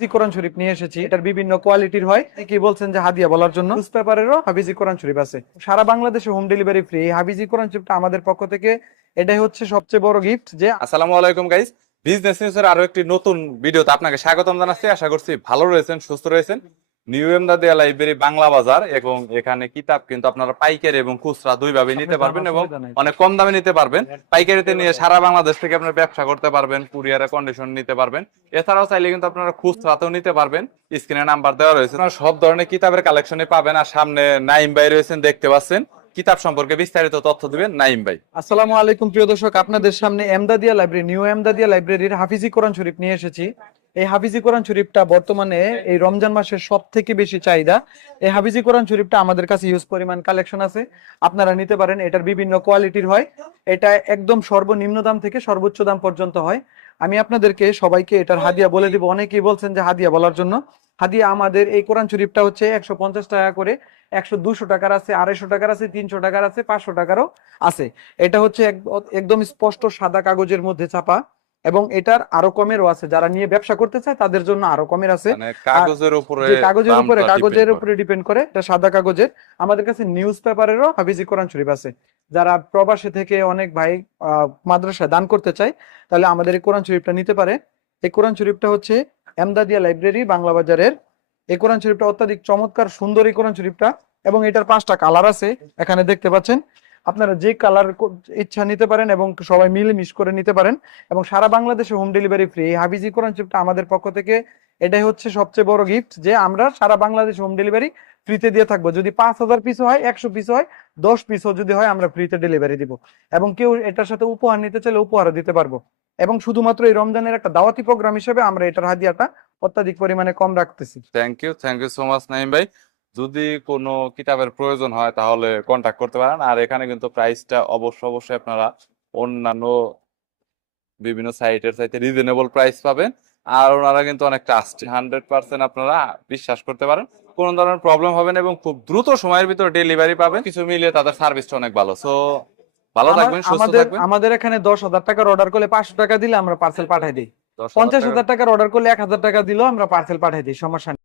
হাফিজি কোরআন শরীফ নিয়ে এসেছি এটার বিভিন্ন কোয়ালিটির হয়। কি বলছেন যে হাদিয়া বলার জন্য? নিউজ পেপারেরও হাফিজি কোরআন শরীফ আছে। সারা বাংলাদেশে হোম ডেলিভারি ফ্রি। এই হাফিজি কোরআন শরীফটা আমাদের পক্ষ থেকে এটাই হচ্ছে সবচেয়ে বড় গিফট যে আসসালামু আলাইকুম গাইস বিজনেস নিউজের আরও একটি নতুন ভিডিওতে আপনাকে স্বাগত জানাচ্ছি। আশা করছি ভালো রয়েছেন সুস্থ রয়েছেন। নিউ এমদাদিয়া লাইব্রেরি বাংলা বাজার এবং এখানে কিতাব কিন্তু আপনারা পাইকারি এবং খুচরা দুই ভাবে নিতে পারবেন এবং অনেক কম দামে নিতে পারবেন। পাইকারিতে নিয়ে সারা বাংলাদেশ থেকে আপনার ব্যবসা করতে পারবেন কুরিয়ারে কন্ডিশন নিতে পারবেন। এছাড়াও চাইলে কিন্তু আপনারা খুচরাতেও নিতে পারবেন। স্ক্রিনে নাম্বার দেওয়া রয়েছে। আপনারা সব ধরনের কিতাবের কালেকশনে পাবেন। আর সামনে নাইম ভাই রয়েছেন দেখতে পাচ্ছেন। কিতাব সম্পর্কে বিস্তারিত তথ্য দিবেন নাইম ভাই। আসসালামু আলাইকুম প্রিয় দর্শক। আপনাদের সামনে এমদাদিয়া লাইব্রেরি নিউ এমদাদিয়া লাইব্রেরির হাফিজি কোরআন শরীফ নিয়ে এসেছি। এই হাফিজি কোরআন শরীফটা বর্তমানে এই রমজান মাসের সব থেকে বেশি চাহিদা। এই হাফিজি কোরআন শরীফটা আমাদের কাছে ইউজ পরিমাণ কালেকশন আছে। আপনারা নিতে পারেন এটার বিভিন্ন কোয়ালিটির হয়। এটা একদম সর্বনিম্ন দাম থেকে সর্বোচ্চ দাম পর্যন্ত হয়। আমি আপনাদেরকে সবাইকে এটার হাদিয়া বলে দিব। অনেকেই বলছেন যে হাদিয়া বলার জন্য। হাদিয়া আমাদের এই কোরআন শরীফটা হচ্ছে একশো পঞ্চাশ টাকা করে একশো দুশো টাকার আছে আড়াইশো টাকার আছে তিনশো টাকার আছে পাঁচশো টাকারও আছে। এটা হচ্ছে এক- একদম স্পষ্ট সাদা কাগজের মধ্যে ছাপা। এবং এটার আরও কমেরও আছে। যারা নিয়ে ব্যবসা করতে চায় তাদের জন্য আরও কমের আছে। মানে কাগজের উপরে কাগজের উপরে কাগজের উপরে ডিপেন্ড করে এটা সাদা কাগজের। আমাদের কাছে নিউজ পেপারেরও হাফিজি কোরআন শরীফ আছে। যারা প্রবাসী থেকে অনেক ভাই আহ, মাদ্রাসায় দান করতে চায় তাহলে আমাদের এই কোরআন শরীফটা নিতে পারে। এই কোরআন শরীফটা হচ্ছে এমদাদিয়া লাইব্রেরি বাংলা বাজারের। এই কোরআন শরীফটা অত্যাধিক চমৎকার সুন্দর এই কোরআন শরীফটা। এবং এটার পাঁচটা কালার আছে এখানে দেখতে পাচ্ছেন। আপনারা যে কালার ইচ্ছা নিতে পারেন এবং সবাই মিলে মিশ করে নিতে পারেন এবং সারা বাংলাদেশে হোম ডেলিভারি ফ্রি এই হাফিজি কোরআন শরীফটা আমাদের পক্ষ থেকে এটাই হচ্ছে সবচেয়ে বড় গিফট যে আমরা সারা বাংলাদেশ হোম ডেলিভারি ফ্রিতে দিয়ে থাকব। যদি পাঁচ হাজার পিস হয়, একশো পিস হয়, দশ পিসও যদি হয়, আমরা ফ্রিতে ডেলিভারি দিব। এবং কেউ এটার সাথে উপহার নিতে চাইলে উপহারও দিতে পারব। এবং শুধুমাত্র এই রমজানের একটা দাওয়াতি প্রোগ্রাম হিসেবে আমরা এটার হাদিয়াটা অত্যাধিক পরিমাণে কম রাখতেছি। Thank you thank you so much Naim ভাই। যদি কোনো কিতাবের প্রয়োজন হয় তাহলে কন্টাক্ট করতে পারেন। আর এখানে কিন্তু প্রাইসটা অবশ্য অবশ্যই আপনারা অন্যান্য বিভিন্ন সাইটের চাইতে রিজনেবল প্রাইস পাবেন। আর ওনারা কিন্তু অনেক ট্রাস্ট হান্ড্রেড পার্সেন্ট আপনারা বিশ্বাস করতে পারেন। কোনো ধরনের প্রবলেম হবে না এবং খুব দ্রুত সময়ের ভিতরে ডেলিভারি পাবেন। কিছু মিলিয়ে তাদের সার্ভিসটা অনেক ভালো। সো ভালো থাকবেন সুস্থ থাকবেন। আমাদের এখানে দশ হাজার টাকার অর্ডার করলে পাঁচশো টাকা দিলে আমরা পার্সেল পাঠাই দিই। পঞ্চাশ হাজার টাকার অর্ডার করলে এক হাজার টাকা দিলেও আমরা পার্সেল পাঠাই দিই সমস্যা নেই।